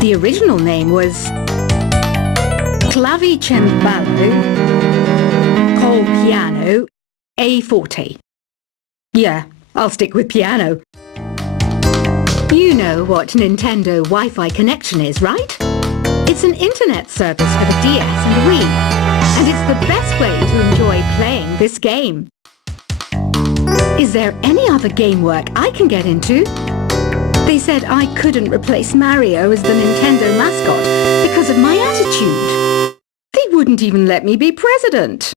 The original name was Clavicembalo col piano A forte. Yeah, I'll stick with piano. You know what Nintendo Wi-Fi connection is, right? It's an internet service for the DS and Wii, and it's the best way to enjoy playing this game. Is there any other game work I can get into? They said I couldn't replace Mario as the Nintendo mascot because of my attitude. They wouldn't even let me be president.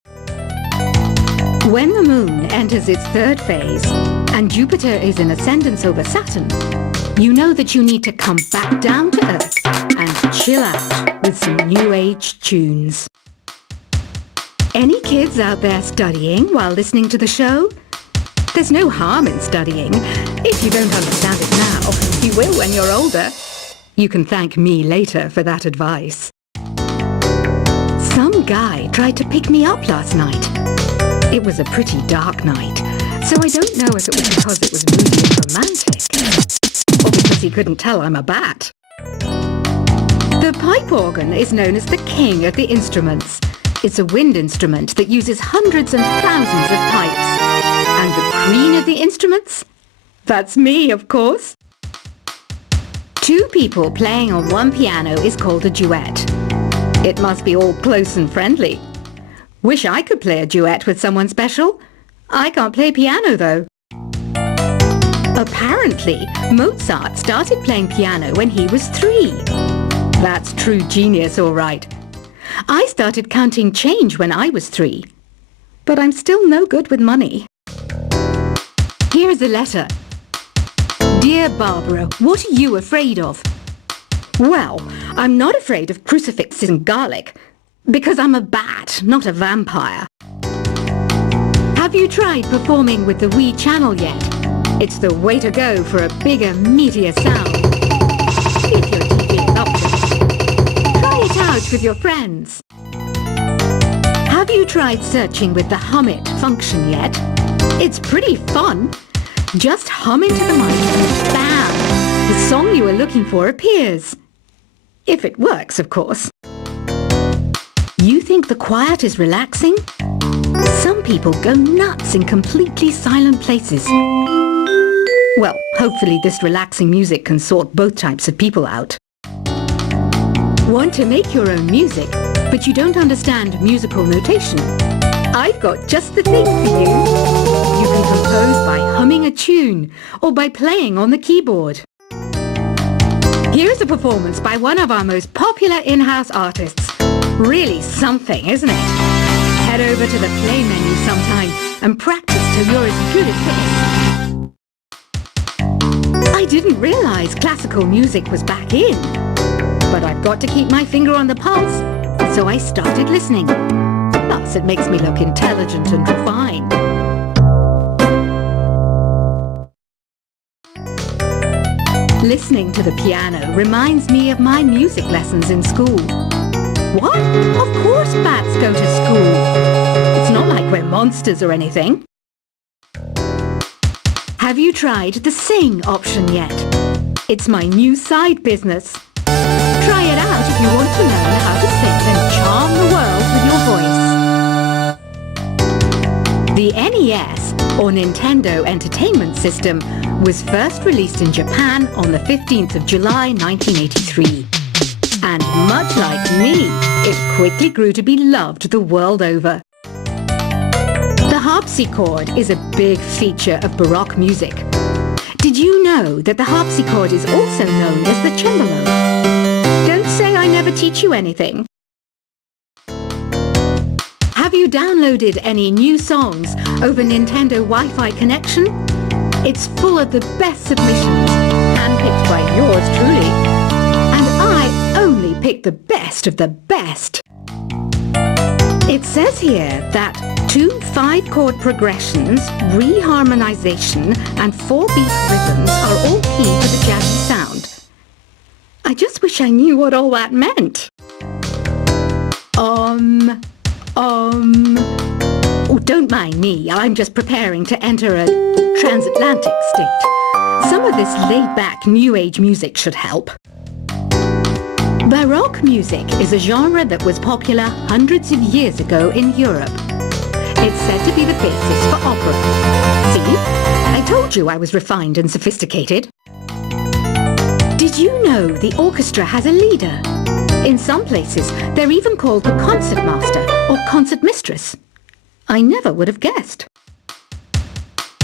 When the moon enters its third phase and Jupiter is in ascendance over Saturn, you know that you need to come back down to Earth and chill out with some new age tunes. Any kids out there studying while listening to the show? There's no harm in studying. If you don't understand it now, you will when you're older. You can thank me later for that advice. Some guy tried to pick me up last night. It was a pretty dark night, so I don't know if it was because it was moody and romantic, or because he couldn't tell I'm a bat. The pipe organ is known as the king of the instruments. It's a wind instrument that uses hundreds and thousands of pipes. And the queen of the instruments? That's me, of course. Two people playing on one piano is called a duet. It must be all close and friendly. Wish I could play a duet with someone special. I can't play piano, though. Apparently, Mozart started playing piano when he was 3. That's true genius, all right. I started counting change when I was 3. But I'm still no good with money. Here's a letter. Dear Barbara, what are you afraid of? Well, I'm not afraid of crucifixes and garlic, because I'm a bat, not a vampire. Have you tried performing with the Wii channel yet? It's the way to go for a bigger, meatier sound. If you're DJing up to it, try it out with your friends. Have you tried searching with the Hum It function yet? It's pretty fun. Just hum into the mic and bam! The song you were looking for appears. If it works, of course. You think the quiet is relaxing? Some people go nuts in completely silent places. Well, hopefully this relaxing music can sort both types of people out. Want to make your own music, but you don't understand musical notation? I've got just the thing for you. You can compose by humming a tune or by playing on the keyboard. Here's a performance by one of our most popular in-house artists. Really something, isn't it? Head over to the play menu sometime and practice till you're as good as this. I didn't realize classical music was back in. But I've got to keep my finger on the pulse, so I started listening. Plus, it makes me look intelligent and refined. Listening to the piano reminds me of my music lessons in school. What? Of course bats go to school. It's not like we're monsters or anything. Have you tried the sing option yet? It's my new side business. Try it out if you want to learn how to sing and charm the world with your voice. The NES, or Nintendo Entertainment System, was first released in Japan on the 15th of July 1983. And much like me, it quickly grew to be loved the world over. The harpsichord is a big feature of Baroque music. Did you know that the harpsichord is also known as the cembalo? Don't say I never teach you anything. Have you downloaded any new songs over Nintendo Wi-Fi connection? It's full of the best submissions, handpicked by yours truly. And I only pick the best of the best. It says here that 2 5-chord progressions, reharmonization, and 4-beat rhythms are all key for the jazzy sound. I just wish I knew what all that meant. Oh, don't mind me. I'm just preparing to enter a transatlantic state. Some of this laid-back new age music should help. Baroque music is a genre that was popular hundreds of years ago in Europe. It's said to be the basis for opera. See? I told you I was refined and sophisticated. Did you know the orchestra has a leader? In some places, they're even called the concertmaster or concertmistress. I never would have guessed.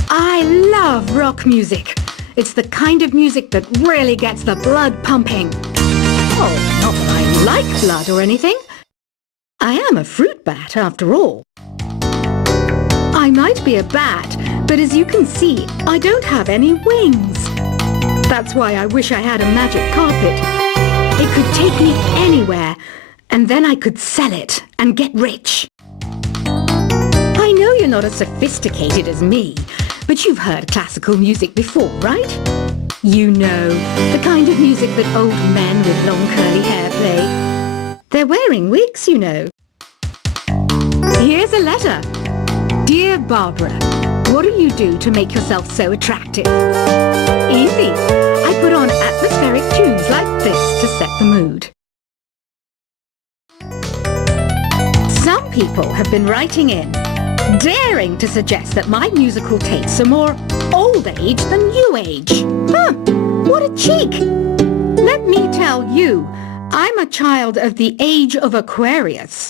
I love rock music. It's the kind of music that really gets the blood pumping. Oh, not that I like blood or anything. I am a fruit bat, after all. I might be a bat, but as you can see, I don't have any wings. That's why I wish I had a magic carpet. It could take me anywhere, and then I could sell it and get rich. I know you're not as sophisticated as me, but you've heard classical music before, right? You know, the kind of music that old men with long curly hair play. They're wearing wigs, you know. Here's a letter. Dear Barbara, what do you do to make yourself so attractive? Easy. I put on atmospheric tunes like this to set the mood. Some people have been writing in, daring to suggest that my musical tastes are more old age than new age. Huh, what a cheek! Let me tell you, I'm a child of the age of Aquarius.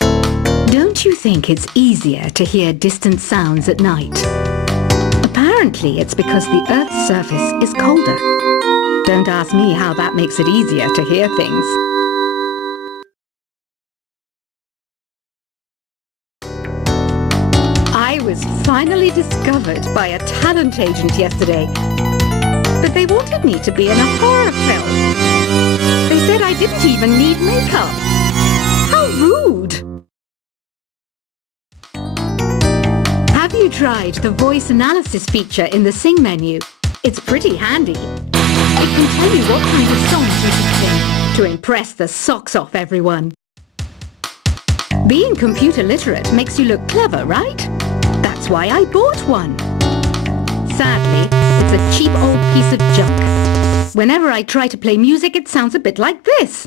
Don't you think it's easier to hear distant sounds at night? Apparently it's because the Earth's surface is colder. Don't ask me how that makes it easier to hear things. I was finally discovered by a talent agent yesterday, but they wanted me to be in a horror film. They said I didn't even need makeup. How rude! Have you tried the voice analysis feature in the Sing menu? It's pretty handy. It can tell you what kind of songs you should sing to impress the socks off everyone. Being computer literate makes you look clever, right? That's why I bought one. Sadly, it's a cheap old piece of junk. Whenever I try to play music, it sounds a bit like this.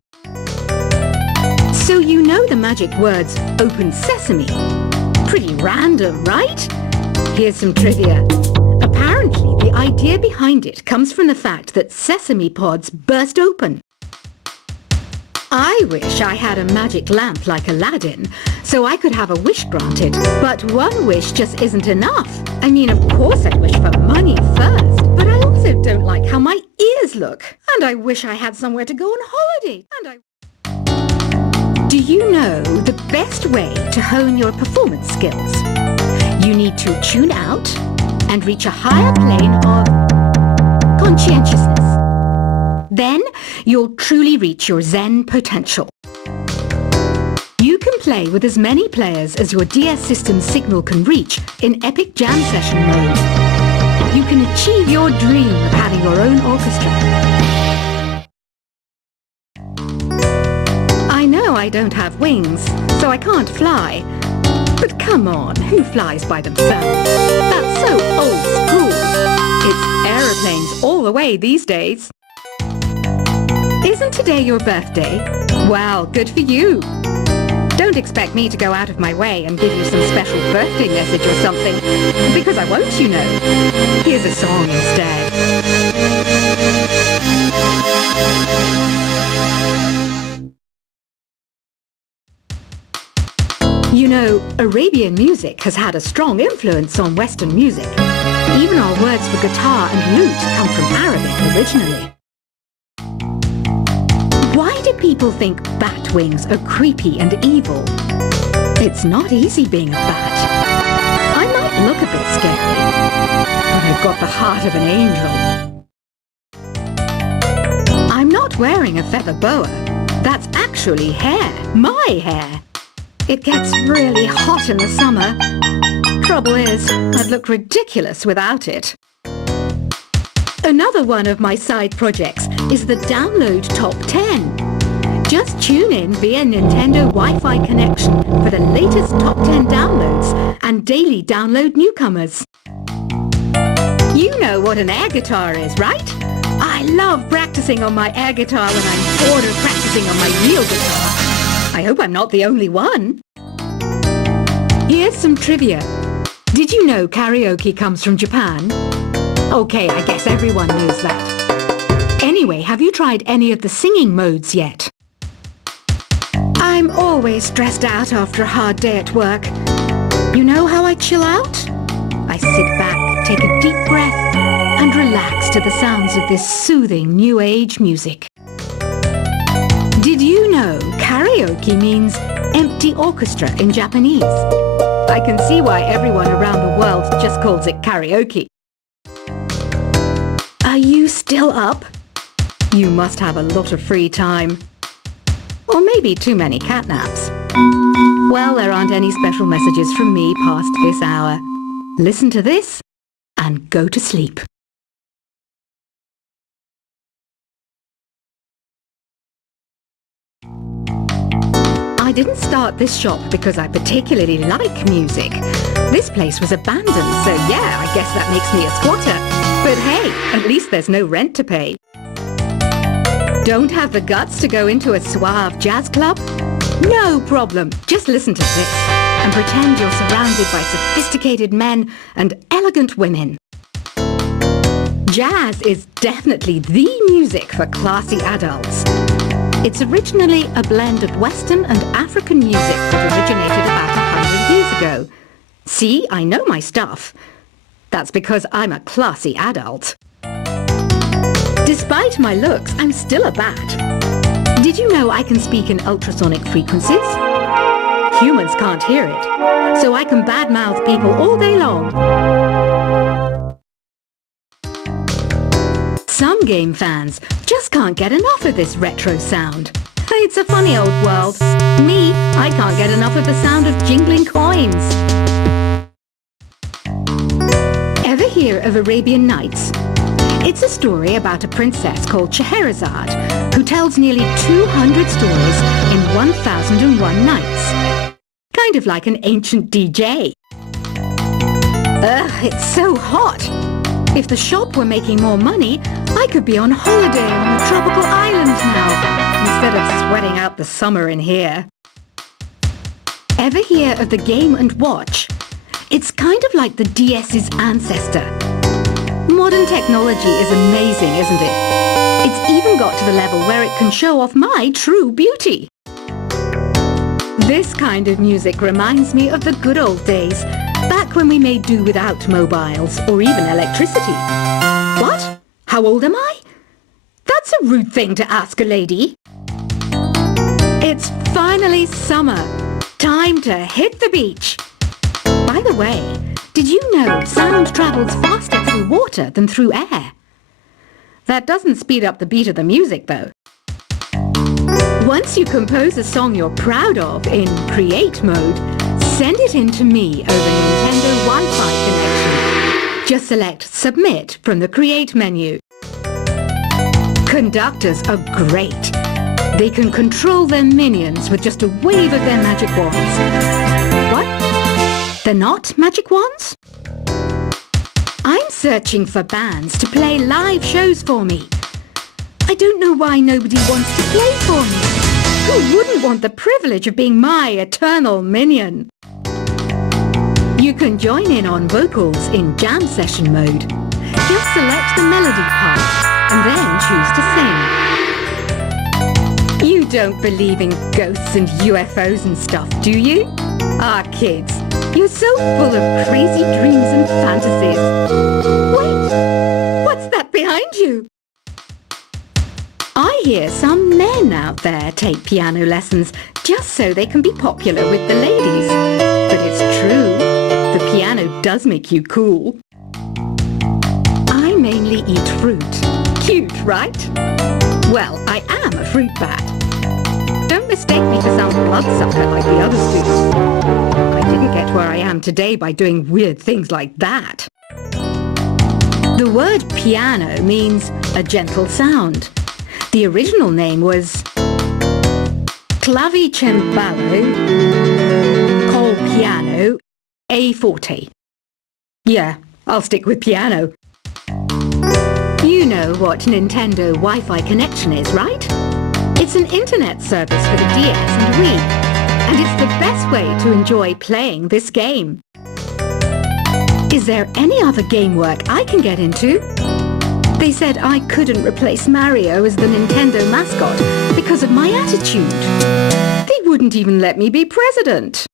So you know the magic words, open sesame. Pretty random, right? Here's some trivia. Apparently, the idea behind it comes from the fact that sesame pods burst open. I wish I had a magic lamp like Aladdin, so I could have a wish granted. But one wish just isn't enough. I mean, of course I'd wish for money first, but I also don't like how my ears look. And I wish I had somewhere to go on holiday. Do you know the best way to hone your performance skills? You need to tune out and reach a higher plane of conscientiousness. Then you'll truly reach your Zen potential. You can play with as many players as your DS system's signal can reach in epic jam session mode. You can achieve your dream of having your own orchestra. I know I don't have wings, so I can't fly. But come on, who flies by themselves? That's so old school. It's aeroplanes all the way these days. Isn't today your birthday? Well, good for you. Don't expect me to go out of my way and give you some special birthday message or something, because I won't, you know. Here's a song instead. You know, Arabian music has had a strong influence on Western music. Even our words for guitar and lute come from Arabic originally. Why do people think bat wings are creepy and evil? It's not easy being a bat. I might look a bit scary, but I've got the heart of an angel. I'm not wearing a feather boa. That's actually hair, my hair. It gets really hot in the summer. Trouble is, I'd look ridiculous without it. Another one of my side projects is the Download Top 10. Just tune in via Nintendo Wi-Fi connection for the latest Top 10 downloads and daily download newcomers. You know what an air guitar is, right? I love practicing on my air guitar when I'm bored of practicing on my real guitar. I hope I'm not the only one. Here's some trivia. Did you know karaoke comes from Japan? Okay, I guess everyone knows that. Anyway, have you tried any of the singing modes yet? I'm always stressed out after a hard day at work. You know how I chill out? I sit back, take a deep breath, and relax to the sounds of this soothing new age music. Did you know karaoke means empty orchestra in Japanese? I can see why everyone around the world just calls it karaoke. Are you still up? You must have a lot of free time. Or maybe too many catnaps. Well, there aren't any special messages from me past this hour. Listen to this and go to sleep. I didn't start this shop because I particularly like music. This place was abandoned, so yeah, I guess that makes me a squatter. But hey, at least there's no rent to pay. Don't have the guts to go into a suave jazz club? No problem. Just listen to this and pretend you're surrounded by sophisticated men and elegant women. Jazz is definitely the music for classy adults. It's originally a blend of Western and African music that originated about 100 years ago. See, I know my stuff. That's because I'm a classy adult. Despite my looks, I'm still a bat. Did you know I can speak in ultrasonic frequencies? Humans can't hear it, so I can badmouth people all day long. Some game fans just can't get enough of this retro sound. It's a funny old world. Me, I can't get enough of the sound of jingling coins. Ever hear of Arabian Nights? It's a story about a princess called Scheherazade who tells nearly 200 stories in 1001 nights. Kind of like an ancient DJ. Ugh, it's so hot. If the shop were making more money, I could be on holiday on a tropical island now, instead of sweating out the summer in here. Ever hear of the Game & Watch? It's kind of like the DS's ancestor. Modern technology is amazing, isn't it? It's even got to the level where it can show off my true beauty. This kind of music reminds me of the good old days, back when we made do without mobiles or even electricity. What? How old am I? That's a rude thing to ask a lady. It's finally summer. Time to hit the beach. By the way, did you know sound travels faster through water than through air? That doesn't speed up the beat of the music, though. Once you compose a song you're proud of in Create mode, send it in to me over Nintendo Wi-Fi connection. Just select Submit from the Create menu. Conductors are great. They can control their minions with just a wave of their magic wands. What? They're not magic wands? I'm searching for bands to play live shows for me. I don't know why nobody wants to play for me. Who wouldn't want the privilege of being my eternal minion? You can join in on vocals in jam session mode. Just select the melody part and then choose to sing. You don't believe in ghosts and UFOs and stuff, do you? Ah, kids, you're so full of crazy dreams and fantasies. Wait, what's that behind you? I hear some men out there take piano lessons just so they can be popular with the ladies. But it's true, the piano does make you cool. I mainly eat fruit. Cute, right? Well, I am a fruit bat. Don't mistake me for some bloodsucker like the others do. I didn't get where I am today by doing weird things like that. The word piano means a gentle sound. The original name was clavicembalo col piano a forte. Yeah, I'll stick with piano. You know, know what Nintendo Wi-Fi connection is, right? It's an internet service for the DS and Wii, and it's the best way to enjoy playing this game. Is there any other game work I can get into? They said I couldn't replace Mario as the Nintendo mascot because of my attitude. They wouldn't even let me be president.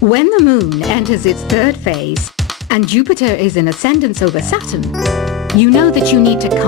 When the moon enters its third phase and Jupiter is in ascendance over Saturn, you know that you need to come